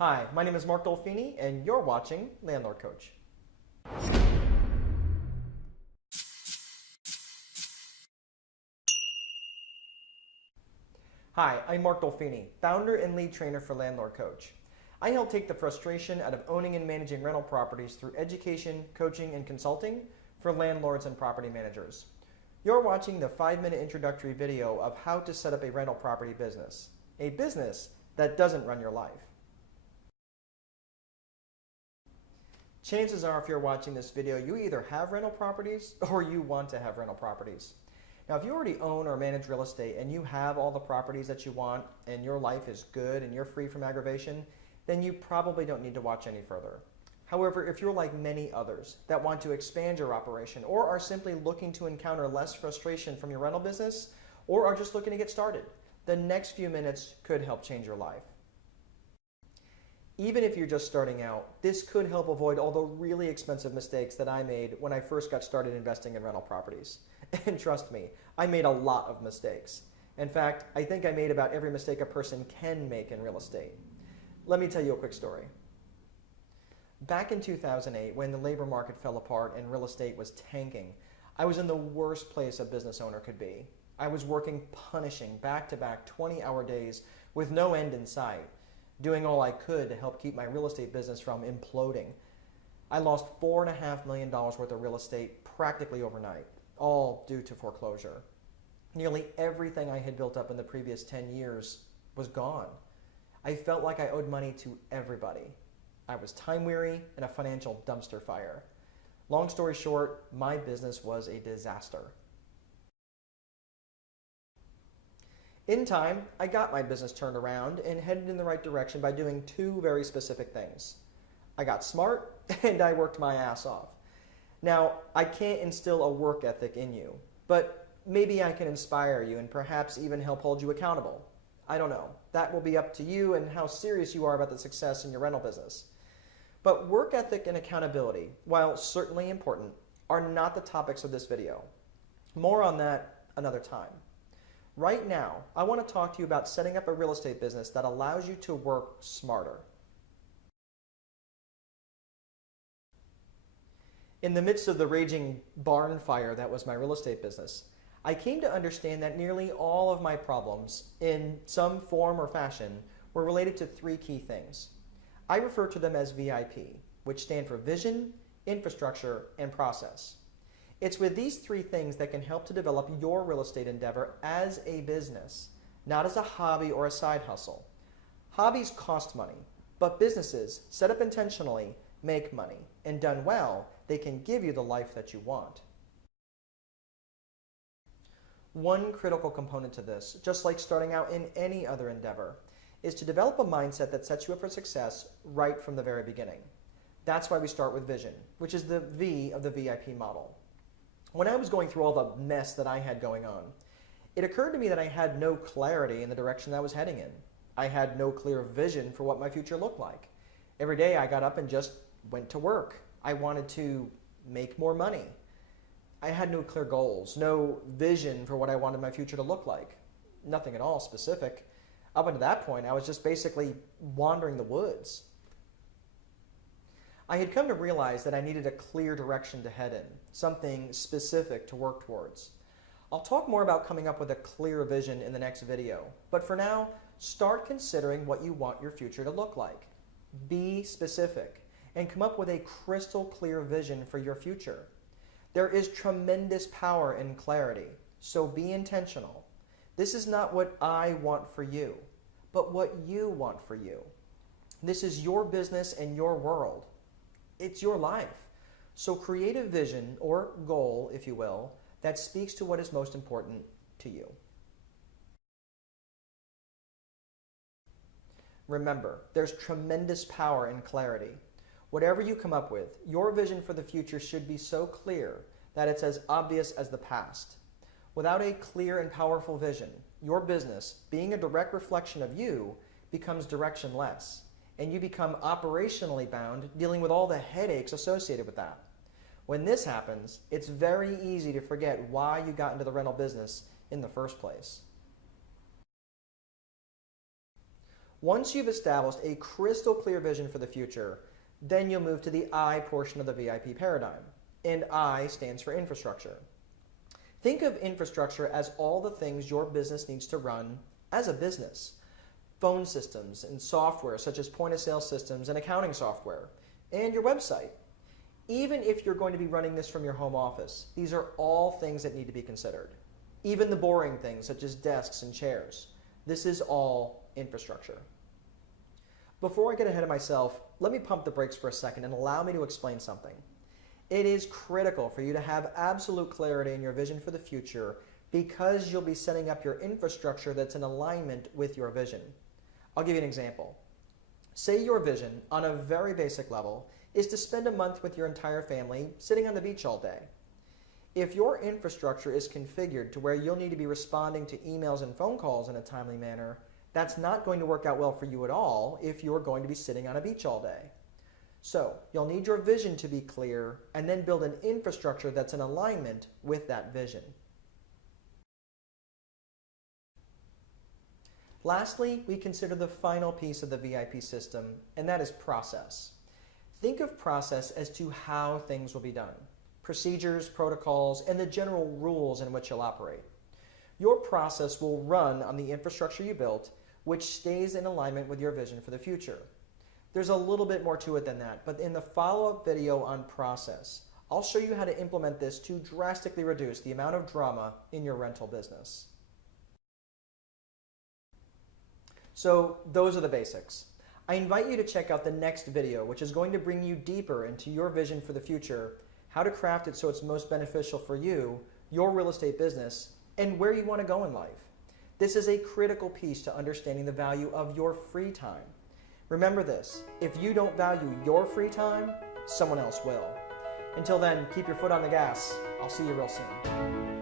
Hi, my name is Mark Dolfini, and you're watching Landlord Coach. Hi, I'm Mark Dolfini, founder and lead trainer for Landlord Coach. I help take the frustration out of owning and managing rental properties through education, coaching, and consulting for landlords and property managers. You're watching the 5-minute introductory video of how to set up a rental property business, a business that doesn't run your life. Chances are, if you're watching this video, you either have rental properties or you want to have rental properties. Now, if you already own or manage real estate and you have all the properties that you want and your life is good and you're free from aggravation, then you probably don't need to watch any further. However, if you're like many others that want to expand your operation or are simply looking to encounter less frustration from your rental business or are just looking to get started, the next few minutes could help change your life. Even if you're just starting out, this could help avoid all the really expensive mistakes that I made when I first got started investing in rental properties. And trust me, I made a lot of mistakes. In fact, I think I made about every mistake a person can make in real estate. Let me tell you a quick story. Back in 2008, when the labor market fell apart and real estate was tanking, I was in the worst place a business owner could be. I was working punishing back-to-back 20-hour days with no end in sight, doing all I could to help keep my real estate business from imploding. I lost $4.5 million worth of real estate practically overnight, all due to foreclosure. Nearly everything I had built up in the previous 10 years was gone. I felt like I owed money to everybody. I was time-weary and a financial dumpster fire. Long story short, my business was a disaster. In time, I got my business turned around and headed in the right direction by doing two very specific things. I got smart and I worked my ass off. Now, I can't instill a work ethic in you, but maybe I can inspire you and perhaps even help hold you accountable. I don't know. That will be up to you and how serious you are about the success in your rental business. But work ethic and accountability, while certainly important, are not the topics of this video. More on that another time. Right now, I want to talk to you about setting up a real estate business that allows you to work smarter. In the midst of the raging barn fire that was my real estate business, I came to understand that nearly all of my problems, in some form or fashion, were related to three key things. I refer to them as VIP, which stand for vision, infrastructure, and process. It's with these three things that can help to develop your real estate endeavor as a business, not as a hobby or a side hustle. Hobbies cost money, but businesses, set up intentionally, make money, and done well, they can give you the life that you want. One critical component to this, just like starting out in any other endeavor, is to develop a mindset that sets you up for success right from the very beginning. That's why we start with vision, which is the V of the VIP model. When I was going through all the mess that I had going on, it occurred to me that I had no clarity in the direction I was heading in. I had no clear vision for what my future looked like. Every day I got up and just went to work. I wanted to make more money. I had no clear goals, no vision for what I wanted my future to look like. Nothing at all specific. Up until that point, I was just basically wandering the woods. I had come to realize that I needed a clear direction to head in, something specific to work towards. I'll talk more about coming up with a clear vision in the next video, but for now, start considering what you want your future to look like. Be specific and come up with a crystal clear vision for your future. There is tremendous power in clarity, so be intentional. This is not what I want for you, but what you want for you. This is your business and your world. It's your life. So create a vision or goal, if you will, that speaks to what is most important to you. Remember, there's tremendous power in clarity. Whatever you come up with, your vision for the future should be so clear that it's as obvious as the past. Without a clear and powerful vision, your business, being a direct reflection of you, becomes directionless, and you become operationally bound, dealing with all the headaches associated with that. When this happens, it's very easy to forget why you got into the rental business in the first place. Once you've established a crystal clear vision for the future, then you'll move to the I portion of the VIP paradigm. And I stands for infrastructure. Think of infrastructure as all the things your business needs to run as a business. Phone systems and software such as point-of-sale systems and accounting software, and your website. Even if you're going to be running this from your home office, these are all things that need to be considered. Even the boring things such as desks and chairs. This is all infrastructure. Before I get ahead of myself, let me pump the brakes for a second and allow me to explain something. It is critical for you to have absolute clarity in your vision for the future because you'll be setting up your infrastructure that's in alignment with your vision. I'll give you an example. Say your vision, on a very basic level, is to spend a month with your entire family sitting on the beach all day. If your infrastructure is configured to where you'll need to be responding to emails and phone calls in a timely manner, that's not going to work out well for you at all if you're going to be sitting on a beach all day. So you'll need your vision to be clear and then build an infrastructure that's in alignment with that vision. Lastly, we consider the final piece of the VIP system, and that is process. Think of process as to how things will be done. Procedures, protocols, and the general rules in which you'll operate. Your process will run on the infrastructure you built, which stays in alignment with your vision for the future. There's a little bit more to it than that, but in the follow-up video on process, I'll show you how to implement this to drastically reduce the amount of drama in your rental business. So those are the basics. I invite you to check out the next video, which is going to bring you deeper into your vision for the future, how to craft it so it's most beneficial for you, your real estate business, and where you want to go in life. This is a critical piece to understanding the value of your free time. Remember this, if you don't value your free time, someone else will. Until then, keep your foot on the gas. I'll see you real soon.